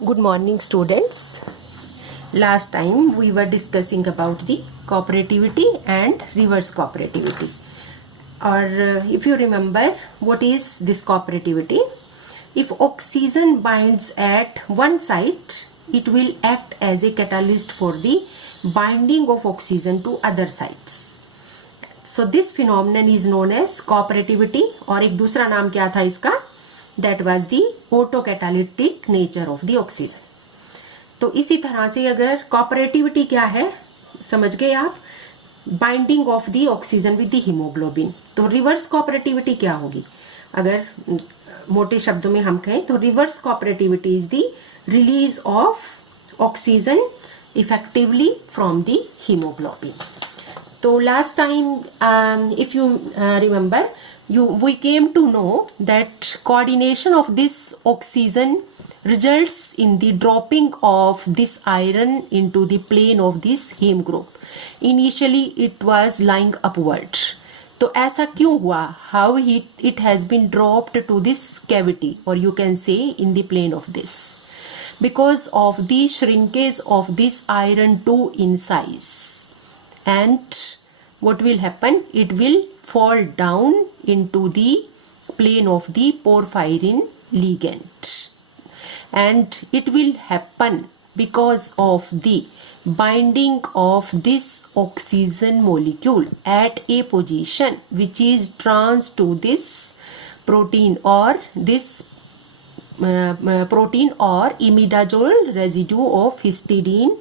Good morning, students. Last time we were discussing about the cooperativity and reverse cooperativity. Or if you remember, what is this cooperativity? If oxygen binds at one site, it will act as a catalyst for the binding of oxygen to other sites. So this phenomenon is known as cooperativity, और एक दूसरा नाम क्या था इसका? That was the autocatalytic nature of the oxygen. तो इसी तरह से अगर cooperativity क्या है समझ गए आप, binding of the oxygen with the haemoglobin. तो रिवर्स कोऑपरेटिविटी क्या होगी? अगर मोटे शब्दों में हम कहें तो reverse cooperativity is the release of oxygen effectively from the haemoglobin. तो last time if you remember, we came to know that coordination of this oxygen results in the dropping of this iron into the plane of this heme group. Initially it was lying upward. तो ऐसा क्यों हुआ? How it has been dropped to this cavity, or you can say in the plane of this, because of the shrinkage of this iron 2 in size. And what will happen? It will fall down into the plane of the porphyrin ligand, and it will happen because of the binding of this oxygen molecule at a position which is trans to this protein or this protein or imidazole residue of histidine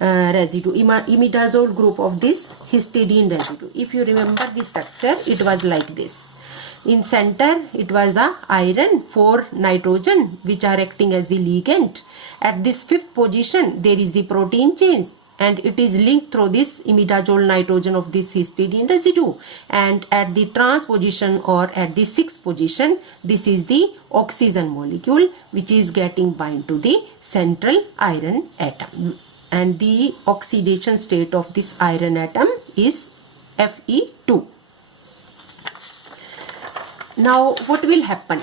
residue, imidazole group of this histidine residue. If you remember the structure, it was like this. In center it was the iron, 4 nitrogen which are acting as the ligand. At this 5th position there is the protein chain, and it is linked through this imidazole nitrogen of this histidine residue. And at the trans position or at the 6th position, this is the oxygen molecule which is getting bind to the central iron atom, and the oxidation state of this iron atom is Fe2. Now what will happen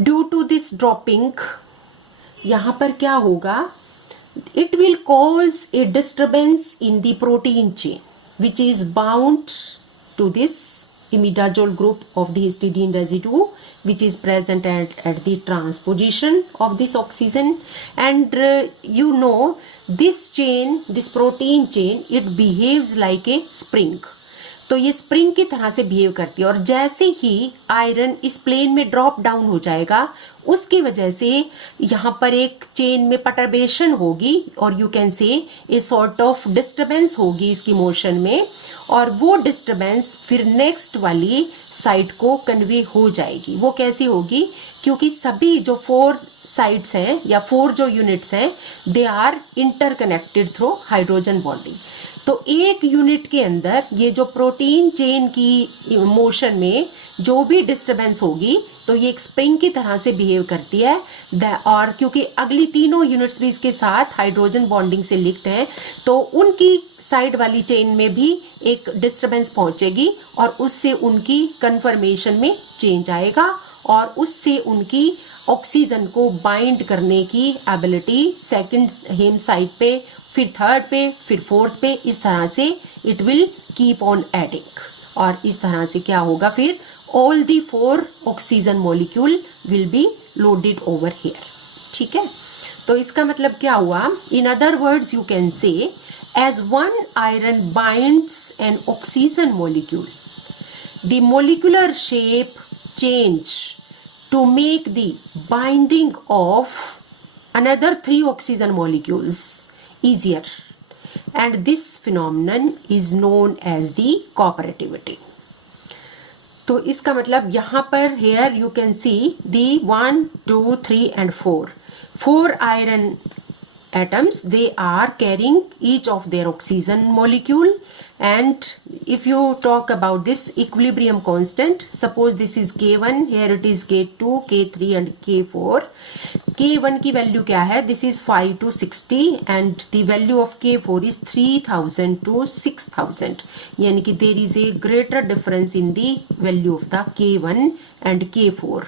due to this dropping? यहाँ पर क्या होगा? It will cause a disturbance in the protein chain which is bound to this imidazole group of the histidine residue which is present at the trans position of this oxygen. And you know, this chain, this protein chain, it behaves like a spring. तो ये spring की तरह से behave करती है, और जैसे ही iron इस प्लेन में ड्रॉप डाउन हो जाएगा उसकी वजह से यहाँ पर एक चेन में परटर्बेशन होगी, और यू कैन से ए सॉर्ट ऑफ डिस्टरबेंस होगी इसकी मोशन में, और वो डिस्टरबेंस फिर नेक्स्ट वाली साइड को कन्वे हो जाएगी. वो कैसी होगी? क्योंकि सभी जो 4 साइड्स हैं या 4 जो यूनिट्स हैं, they are interconnected through hydrogen bonding. तो एक यूनिट के अंदर ये जो प्रोटीन चेन की मोशन में जो भी डिस्टरबेंस होगी तो ये एक स्प्रिंग की तरह से बिहेव करती है. और क्योंकि अगली तीनों यूनिट्स भी इसके साथ हाइड्रोजन बॉन्डिंग से लिंक्ड हैं, तो उनकी साइड वाली चेन में भी एक डिस्टरबेंस पहुंचेगी, और उससे उनकी कन्फर्मेशन में चेंज आएगा, और उससे उनकी ऑक्सीजन को बाइंड करने की एबिलिटी सेकंड हेम साइड पे, फिर 3rd पे, फिर 4th पे, इस तरह से it will keep on adding. और इस तरह से क्या होगा? फिर all the 4 oxygen molecule will be loaded over here. ठीक है, तो इसका मतलब क्या हुआ? In other words you can say, as one iron binds an oxygen molecule, the molecular shape change to make the binding of another 3 oxygen molecules easier, and this phenomenon is known as the cooperativity. तो इसका मतलब यहाँ पर here you can see the 1, 2, 3 and 4 iron atoms. They are carrying each of their oxygen molecule. And if you talk about this equilibrium constant, suppose this is K1, here it is K2, K3 and K4. K1 की value क्या है? This is 5 to 60 and the value of K4 is 3000 to 6000. यानी कि there is a greater difference in the value of the K1 and K4.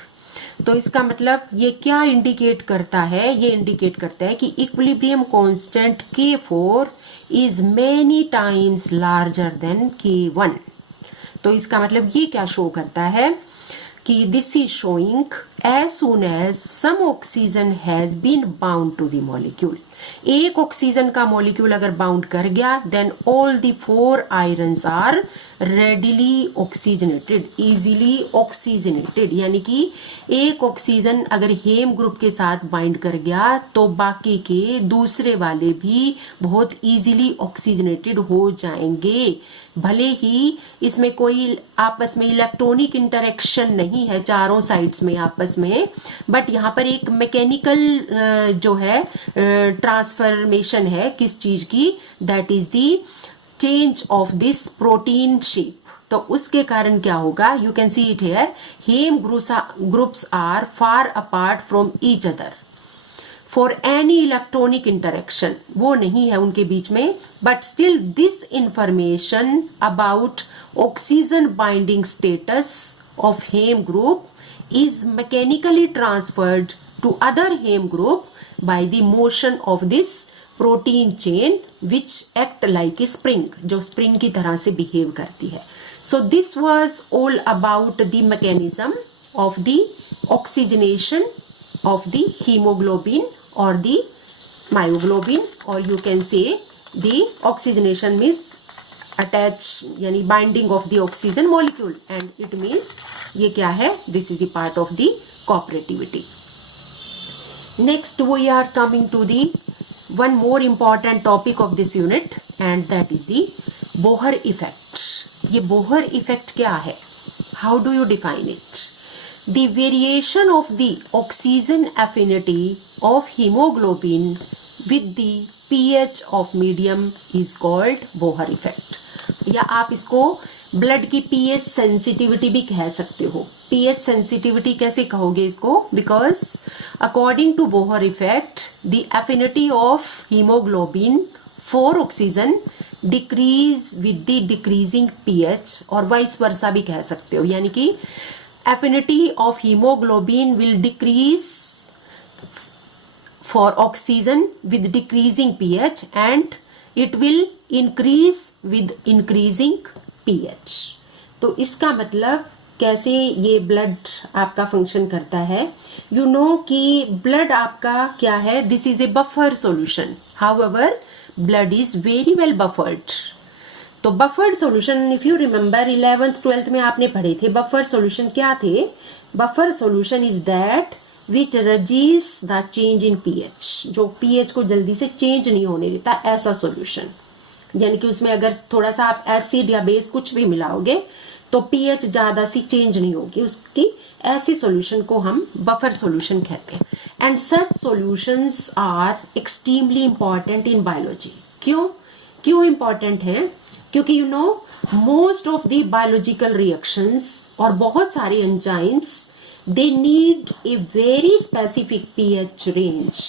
तो इसका मतलब ये क्या इंडिकेट करता है, ये इंडिकेट करता है कि equilibrium constant K4 is many times larger than K1। तो इसका मतलब ये क्या शो करता है कि this is showing as soon as some oxygen has been bound to the molecule. एक ऑक्सीजन का मॉलिक्यूल अगर बाउंड कर गया then all the 4 irons are readily oxygenated, easily oxygenated, यानी कि एक ऑक्सीजन अगर हेम ग्रुप के साथ बाइंड कर गया तो बाकी के दूसरे वाले भी बहुत इजीली ऑक्सीजनेटेड हो जाएंगे। भले ही इसमें कोई आपस में इलेक्ट्रॉनिक इंटरेक्शन नहीं है चारों साइड्स में आपस में, बट यहाँ पर एक मैकेनिकल जो है ट्रांसफॉर्मेशन है किस चीज की, that is the change of this protein shape. तो उसके कारण क्या होगा, you can see it here, heme groups are far apart from each other for any electronic interaction, वो नहीं है उनके बीच में, but still this information about oxygen binding status of heme group is mechanically transferred to other heme group by the motion of this protein chain which act like a spring, जो spring की तरह से behave करती है। So this was all about the mechanism of the oxygenation of the hemoglobin or the myoglobin, or you can say the oxygenation means attach यानी binding of the oxygen molecule, and it means ये क्या है, this is the part of the cooperativity. Next we are coming to the one more important topic of this unit and that is the Bohr effect. ये Bohr effect क्या है, how do you define it? The variation of the oxygen affinity of hemoglobin with the pH of medium is called Bohr effect, या आप इसको blood की pH sensitivity भी कह सकते हो। पीएच सेंसिटिविटी कैसे कहोगे इसको, because according to Bohr effect the affinity of haemoglobin for oxygen decrease with the decreasing pH, और वाइस वर्सा भी कह सकते हो, यानी कि affinity of haemoglobin will decrease for oxygen with decreasing pH and it will increase with increasing pH. तो इसका मतलब कैसे ये ब्लड आपका फंक्शन करता है, यू नो कि ब्लड आपका क्या है, this is a buffer solution, however blood is very well buffered. तो buffered solution, if you remember 11th 12th में आपने पढ़े थे, बफर सॉल्यूशन क्या थे? Buffer solution is that which resists the change in pH, जो पीएच को जल्दी से चेंज नहीं होने देता, ऐसा सॉल्यूशन। यानी कि उसमें अगर थोड़ा सा आप एसिड या बेस कुछ भी मिलाओगे तो पीएच ज्यादा सी चेंज नहीं होगी उसकी, ऐसी सॉल्यूशन को हम बफर सॉल्यूशन कहते हैं। And such solutions are extremely important in biology. क्यों इंपॉर्टेंट है? क्योंकि you know most of the biological reactions और बहुत सारे enzymes they need a very specific pH range.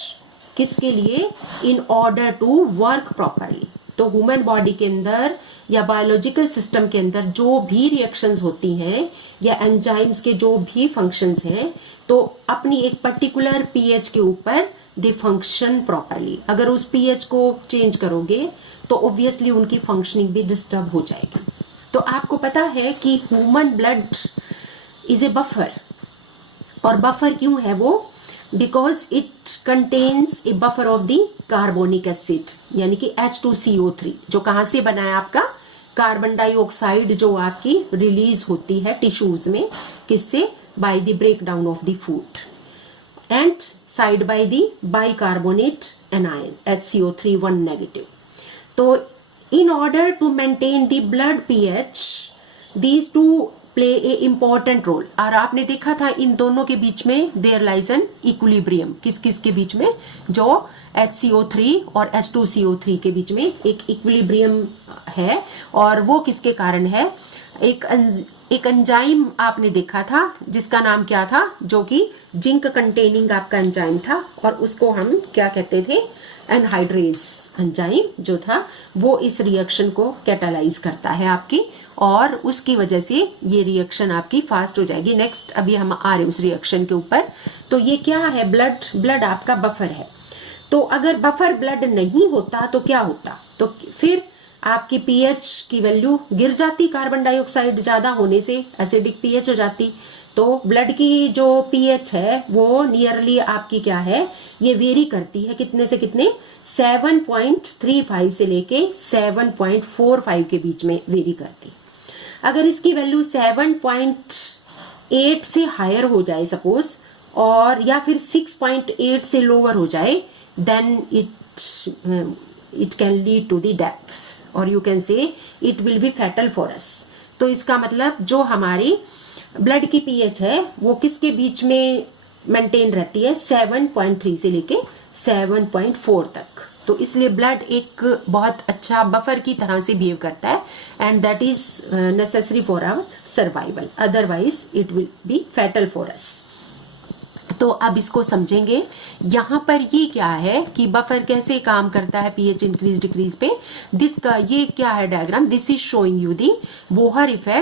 किसके लिए? In order to work properly. तो ह्यूमन बॉडी के अंदर या बायोलॉजिकल सिस्टम के अंदर जो भी रिएक्शंस होती हैं या एंजाइम्स के जो भी फंक्शंस हैं, तो अपनी एक पर्टिकुलर पीएच के ऊपर दे फंक्शन प्रॉपरली। अगर उस पीएच को चेंज करोगे तो ऑब्वियसली उनकी फंक्शनिंग भी डिस्टर्ब हो जाएगी। तो आपको पता है कि human blood is a buffer, और बफर क्यों है वो? Because it contains A buffer of the carbonic acid, यानी कि H2CO3, जो कहां से बना है आपका? कार्बन डाइऑक्साइड जो आपकी रिलीज होती है टिश्यूज में, किससे? By the break down of the food, and side by the bicarbonate anion HCO3 1 negative. तो in order to maintain the blood pH these two play a important role. और आपने देखा था इन दोनों के बीच में देयर लाइज एन इक्विलिब्रियम, किस किस के बीच में? जो HCO3 और H2CO3 के बीच में एक इक्विलिब्रियम है, और वो किसके कारण है? एक एंजाइम आपने देखा था जिसका नाम क्या था, जो कि जिंक कंटेनिंग आपका एंजाइम था, और उसको हम क्या कहते थे? एनहाइड्रेज। एंजाइम जो था वो इस रिएक्शन को कैटालाइज करता है आपकी, और उसकी वजह से ये रिएक्शन आपकी फास्ट हो जाएगी। नेक्स्ट अभी हम आ रहे हैं उस रिएक्शन के ऊपर। तो ये क्या है, ब्लड आपका बफर है। तो अगर बफर ब्लड नहीं होता तो क्या होता, तो फिर आपकी पीएच की वैल्यू गिर जाती, कार्बन डाइऑक्साइड ज्यादा होने से एसिडिक पीएच हो जाती। तो ब्लड की जो पीएच है वो नियरली आपकी क्या है, ये वेरी करती है कितने से कितने, 7.35 से लेके 7.45 के बीच में वेरी करती। अगर इसकी वैल्यू 7.8 से हायर हो जाए सपोज, और या फिर 6.8 से लोअर हो जाए, then it can lead to the death, और you can say it will be fatal for us. तो इसका मतलब जो हमारी ब्लड की पीएच है वो किसके बीच में मेंटेन रहती है, 7.3 से लेके 7.4 तक। तो इसलिए ब्लड एक बहुत अच्छा बफर की तरह से बिहेव करता है, and that is necessary for our survival, otherwise it will be fatal for us. तो अब इसको समझेंगे। यहां पर ये क्या है कि बफर कैसे काम करता है पीएच इंक्रीज डिक्रीज पे। दिस का ये क्या है diagram, this is showing you the Bohr effect